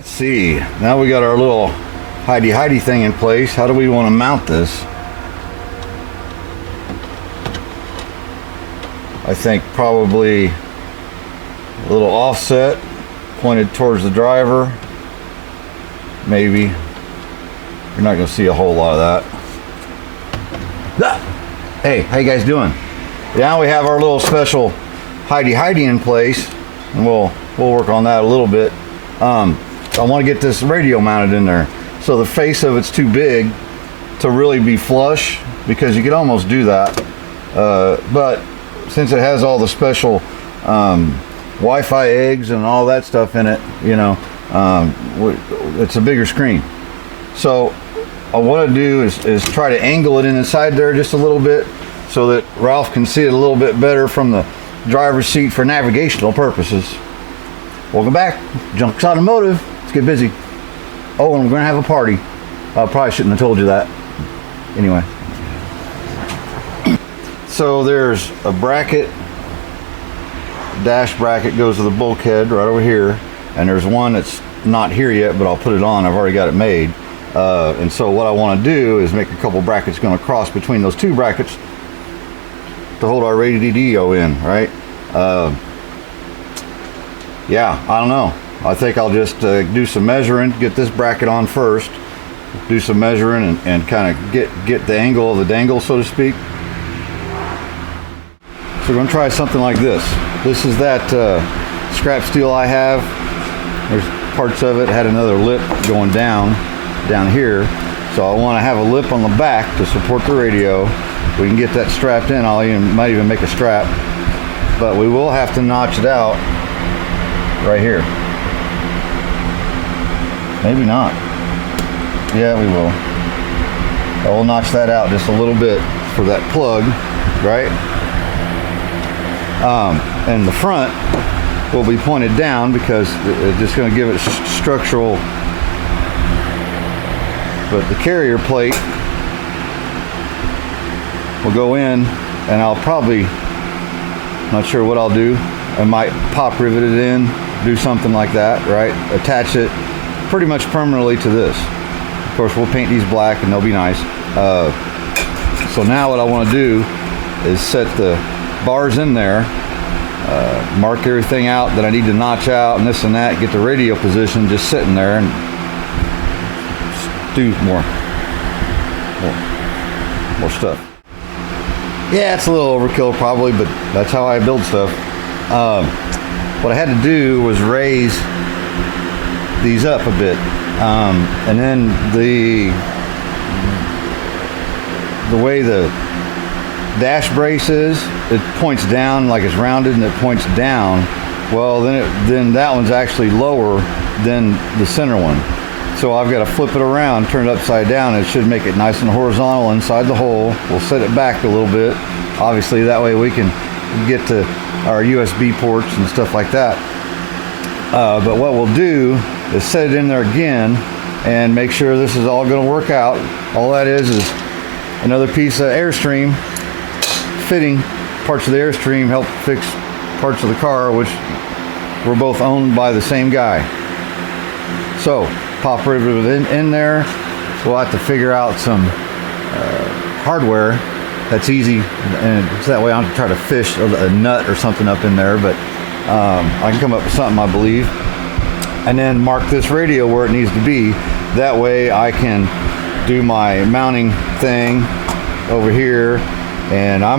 Let's see, now we got our little hidey thing in place. How do we want to mount this? I think probably a little offset pointed towards the driver. Maybe. You're not going to see a whole lot of that. Hey, how you guys doing? Now we have our little special hidey in place, and we'll work on that a little bit. I want to get this radio mounted in there. So the face of it's too big to really be flush, because you could almost do that. But since it has all the special Wi-Fi eggs and all that stuff in it, you know, it's a bigger screen. So I want to do is try to angle it in inside there just a little bit so that Ralph can see it a little bit better from the driver's seat for navigational purposes. Welcome back, Junks Automotive. Let's get busy. Oh, and we're going to have a party. I probably shouldn't have told you that. Anyway. So there's a bracket. Dash bracket goes to the bulkhead right over here. And there's one that's not here yet, but I'll put it on. I've already got it made. And so what I want to do is make a couple brackets going across between those two brackets to hold our radio in, right? Yeah, I don't know. I think I'll just do some measuring, get this bracket on first, do some measuring and kind of get the angle of the dangle, so to speak. So we're going to try something like this. This is that scrap steel I have. There's parts of it had another lip going down here. So I want to have a lip on the back to support the radio. We can get that strapped in. Might even make a strap, but we will have to notch it out right here. Maybe not. Yeah, we will. I will notch that out just a little bit for that plug, right? And the front will be pointed down because it's just going to give it structural. But the carrier plate will go in, and I'll probably, not sure what I'll do. I might pop rivet it in, do something like that, right? Attach it pretty much permanently to this. Of course, we'll paint these black and they'll be nice. So now what I want to do is set the bars in there, mark everything out that I need to notch out and this and that, get the radio position just sitting there, and do more stuff. Yeah, it's a little overkill probably, but that's how I build stuff. What I had to do was raise these up a bit, and then the way the dash brace is, it points down like it's rounded and it points down. Well, then that one's actually lower than the center one. So I've got to flip it around, turn it upside down, and it should make it nice and horizontal inside the hole. We'll set it back a little bit. Obviously, that way we can get to our USB ports and stuff like that. But what we'll do is set it in there again and make sure this is all going to work out. All that is another piece of Airstream fitting. Parts of the Airstream help fix parts of the car, which were both owned by the same guy. So pop rivet in there. We'll have to figure out some hardware that's easy, and so that way I don't have to try to fish a nut or something up in there, but I can come up with something, I believe, and then mark this radio where it needs to be. That way I can do my mounting thing over here, and I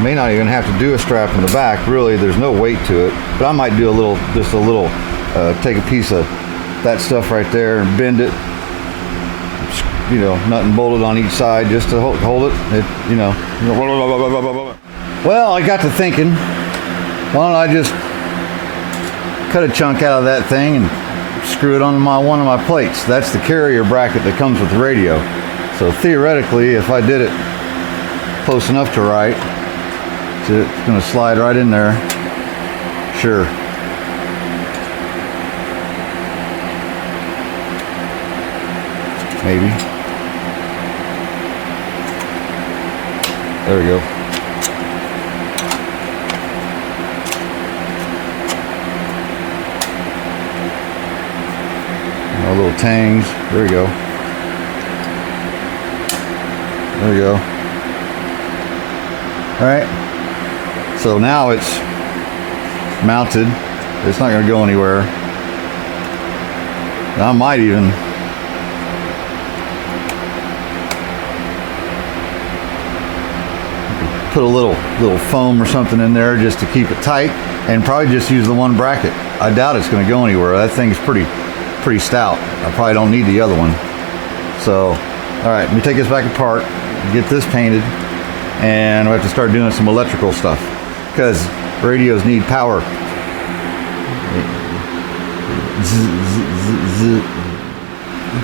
may not even have to do a strap in the back. Really, there's no weight to it, but I might do just a little take a piece of that stuff right there and bend it, you know, nut and bolt it on each side just to hold it. Well, I got to thinking, why don't I just cut a chunk out of that thing and screw it on one of my plates. That's the carrier bracket that comes with the radio. So theoretically, if I did it close enough to right, it's going to slide right in there. Sure. Maybe. There we go. Our little tangs. There we go. There we go. All right. So now it's mounted. It's not going to go anywhere. I might even put a little foam or something in there just to keep it tight, and probably just use the one bracket. I doubt it's going to go anywhere. That thing's pretty stout. I probably don't need the other one. So, all right, let me take this back apart, get this painted, and we have to start doing some electrical stuff because radios need power.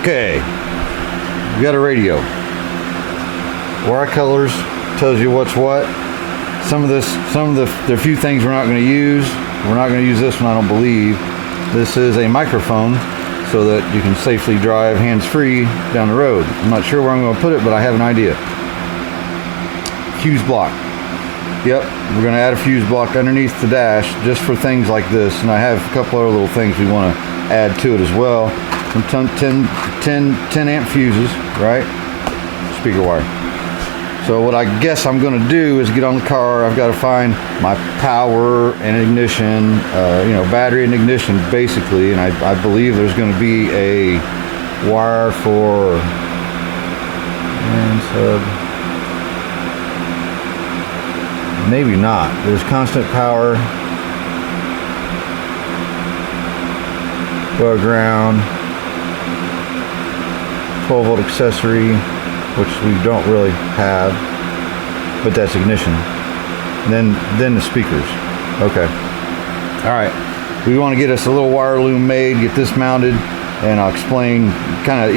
Okay, we got a radio. Wire colors tells you what's what. There are a few things we're not going to use. We're not going to use this one, I don't believe. This is a microphone so that you can safely drive hands-free down the road. I'm not sure where I'm going to put it, but I have an idea. Fuse block. Yep, we're going to add a fuse block underneath the dash just for things like this, and I have a couple other little things we want to add to it as well. Some 10 amp fuses, right? Speaker wire. So what I guess I'm going to do is get on the car. I've got to find my power and ignition, battery and ignition basically, and I believe there's going to be a wire for maybe not. There's constant power, go ground, 12 volt accessory, which we don't really have, but that's ignition. And then the speakers. Okay. All right. We want to get us a little wire loom made, get this mounted, and I'll explain kind of,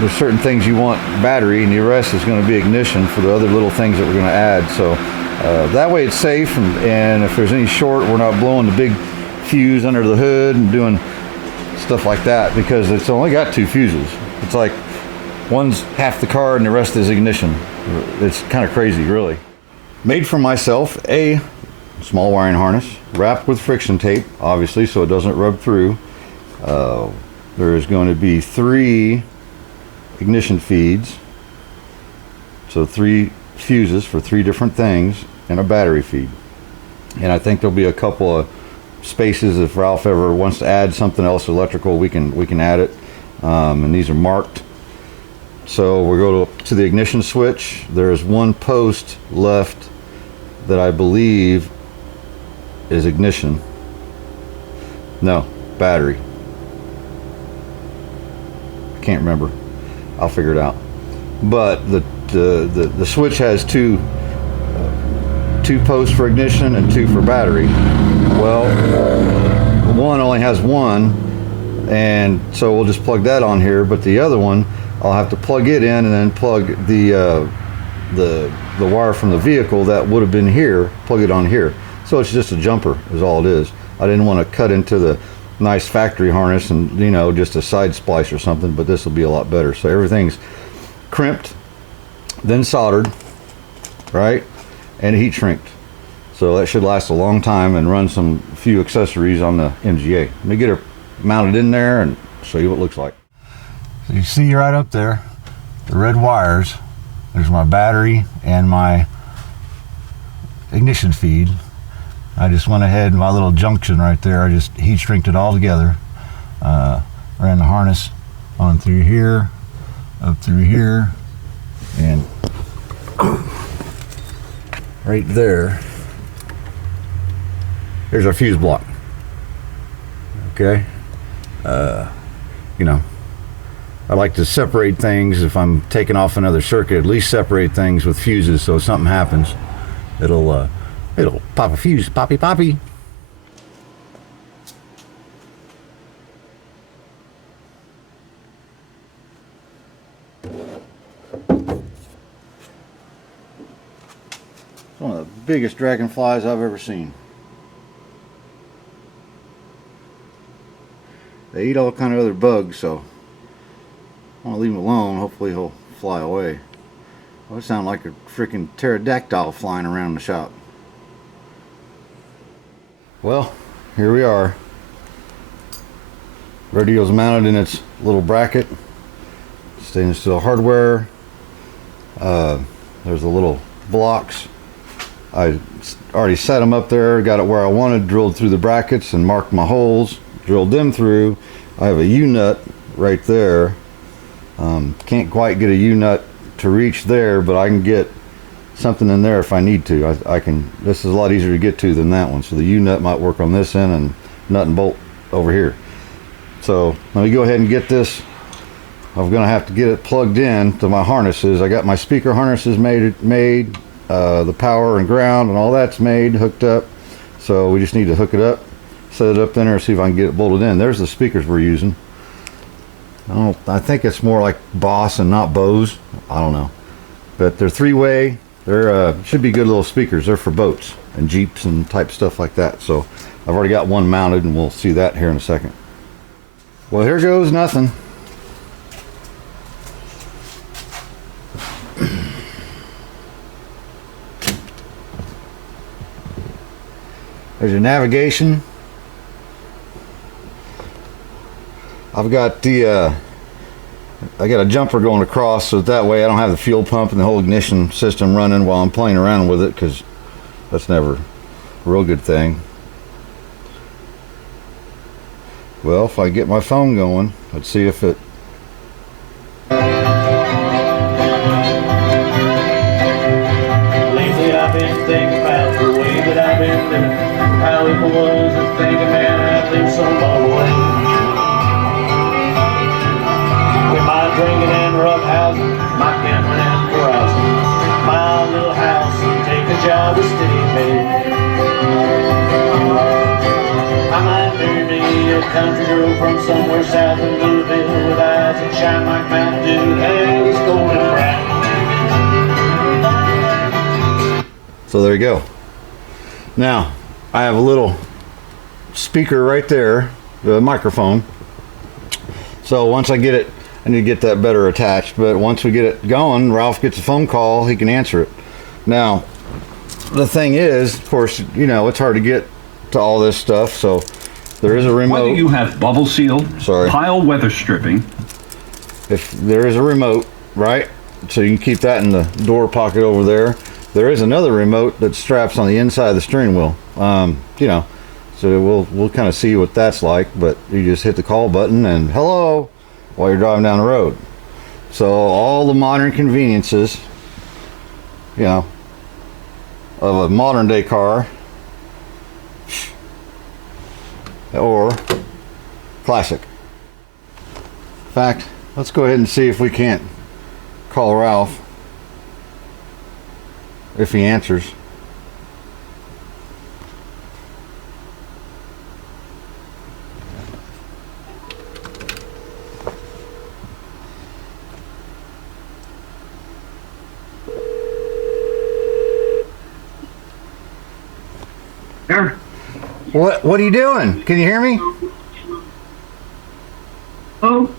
there's certain things you want battery, and the rest is going to be ignition for the other little things that we're going to add. So that way it's safe, and if there's any short, we're not blowing the big fuse under the hood and doing stuff like that, because it's only got 2 fuses. It's like one's half the car and the rest is ignition. It's kind of crazy, really. Made for myself a small wiring harness wrapped with friction tape, obviously, so it doesn't rub through. There's going to be 3 ignition feeds, so 3 fuses for 3 different things, and a battery feed. And I think there'll be a couple of spaces if Ralph ever wants to add something else electrical, we can add it. And these are marked. So we'll go to the ignition switch. There's one post left that I believe is ignition. No, battery. Can't remember. I'll figure it out. But the switch has 2 posts for ignition and 2 for battery. Well, one only has 1, and so we'll just plug that on here. But the other one, I'll have to plug it in and then plug the wire from the vehicle that would have been here, plug it on here. So it's just a jumper is all it is. I didn't want to cut into the nice factory harness and just a side splice or something, but this will be a lot better. So everything's crimped, then soldered, right, and heat shrinked. So that should last a long time and run some few accessories on the MGA. Let me get her mounted in there and show you what it looks like. So you see right up there, the red wires. There's my battery and my ignition feed. I just went ahead, my little junction right there, I just heat shrinked it all together. Ran the harness on through here, up through here, and right there, there's our fuse block. Okay. I like to separate things. If I'm taking off another circuit, at least separate things with fuses, so if something happens, it'll pop a fuse, poppy. It's one of the biggest dragonflies I've ever seen. They eat all kind of other bugs, so I want to leave him alone. Hopefully he'll fly away. Well, it sounds like a freaking pterodactyl flying around the shop. Well, here we are. Radio's mounted in its little bracket. Stainless steel hardware. There's the little blocks. I already set them up there, got it where I wanted, drilled through the brackets and marked my holes, drilled them through. I have a U-nut right there. Can't quite get a U-nut to reach there, but I can get something in there if I need to. I can. This is a lot easier to get to than that one. So the U-nut might work on this end and nut and bolt over here. So let me go ahead and get this. I'm gonna have to get it plugged in to my harnesses. I got my speaker harnesses made. The power and ground and all that's made, hooked up. So we just need to hook it up, set it up in there, see if I can get it bolted in. There's the speakers we're using. I think it's more like Boss and not Bose. I don't know, but they're three-way. They're should be good little speakers. They're for boats and Jeeps and type stuff like that. So I've already got one mounted, and we'll see that here in a second. Well, here goes nothing. There's your navigation. I've got the I got a jumper going across, so that way I don't have the fuel pump and the whole ignition system running while I'm playing around with it, because that's never a real good thing. Well, if I get my phone going, let's see if it... Lately I've been thinking about the way that I've been living, how it was and thinking, man, I've lived so long away. With my drinking and rough housing, my gambling and carousing, my little house, and take a job with steady pay. I might marry me a country girl from somewhere south of Louisville with eyes that shine like Mountain Dew, hair that's golden brown. So there you go. Now, I have a little speaker right there, the microphone. So once I get it, I need to get that better attached, but once we get it going, Ralph gets a phone call, he can answer it. Now, the thing is, of course, you know, it's hard to get to all this stuff, so there is a remote. Whether you have bubble seal, pile weather stripping. If there is a remote, right? So you can keep that in the door pocket over there. There is another remote that straps on the inside of the steering wheel. You know, so we'll kind of see what that's like, but you just hit the call button and hello while you're driving down the road. So all the modern conveniences, you know, of a modern day car or classic. In fact, let's go ahead and see if we can't call Ralph, if he answers. Sure. What are you doing? Can you hear me? Oh,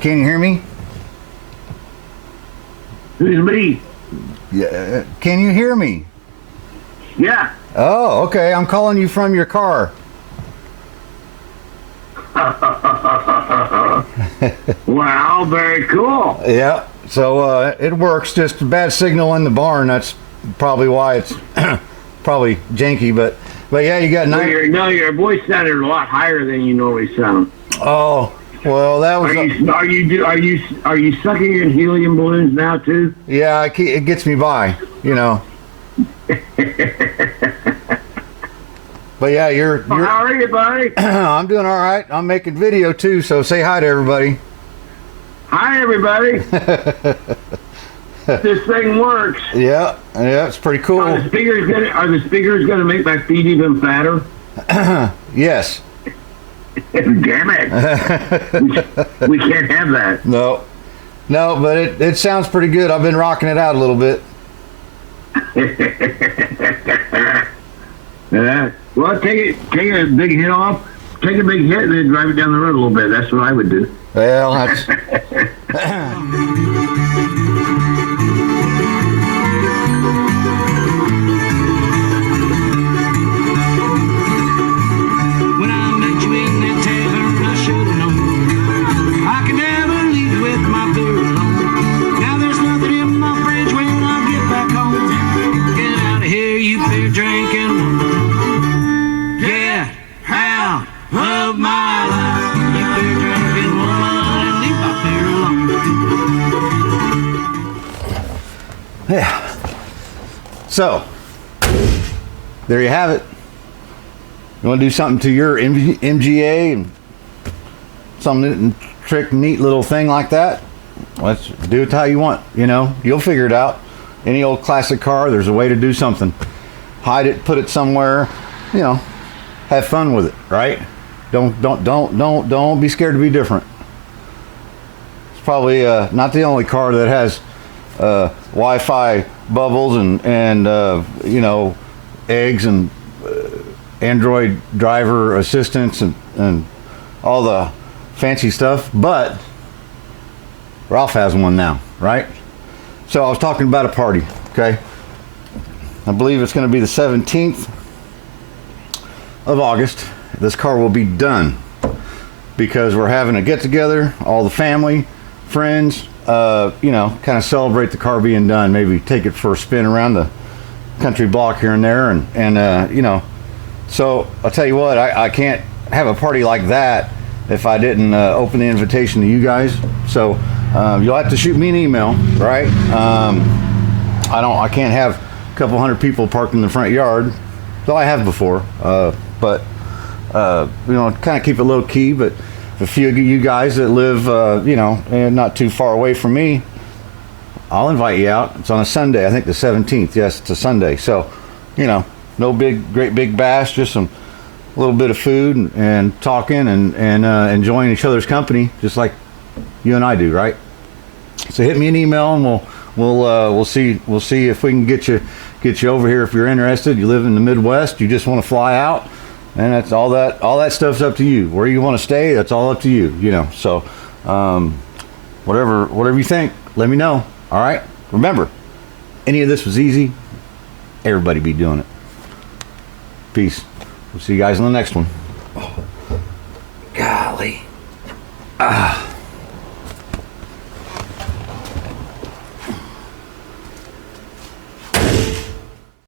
Can you hear me? who's me? Yeah. Can you hear me? Yeah. Oh, okay. I'm calling you from your car. Wow, very cool. Yeah. So it works. Just a bad signal in the barn. That's probably why it's probably janky. But yeah, you got No, nine. your voice sounded a lot higher than you normally sound. Oh, well, that was. Are you sucking in helium balloons now too? Yeah, it gets me by, you know. But yeah, you're Well, how are you, buddy? I'm doing all right. I'm making video too, so say hi to everybody. Hi, everybody. This thing works. Yeah, it's pretty cool. Are the speakers gonna make my feet even fatter? Yes. Damn it. We can't have that. No, but it sounds pretty good. I've been rocking it out a little bit. Yeah. Well, take a big hit off. Take a big hit and then drive it down the road a little bit. That's what I would do. Well, that's. When I met you in that tavern, I should've known So, there you have it. You want to do something to your MGA and some trick, neat little thing like that? Let's do it how you want. You know, you'll figure it out. Any old classic car, there's a way to do something. Hide it, put it somewhere. You know, have fun with it, right? Don't be scared to be different. It's probably not the only car that has Wi-Fi bubbles and you know, eggs and Android driver assistance and all the fancy stuff, but Ralph has one now, right? So I was talking about a party, okay? I believe it's going to be the 17th of August. This car will be done because we're having a get-together, all the family, friends, you know, kind of celebrate the car being done. Maybe take it for a spin around the country block here and there, and you know. So I'll tell you what, I can't have a party like that if I didn't open the invitation to you guys. So you'll have to shoot me an email, right? I can't have a couple hundred people parked in the front yard. So I have before, but you know, kind of keep it low key. But a few of you guys that live, you know, not too far away from me, I'll invite you out. It's on a Sunday, I think the 17th. Yes, it's a Sunday. So, you know, no great big bash, just a little bit of food and talking and enjoying each other's company, just like you and I do, right? So hit me an email and we'll see if we can get you over here if you're interested. You live in the Midwest, you just want to fly out, and that's all that stuff's up to you. Where you want to stay, that's all up to you, you know. So whatever you think, let me know. All right, remember, any of this was easy, everybody be doing it. Peace. We'll see you guys in the next one. Oh, golly.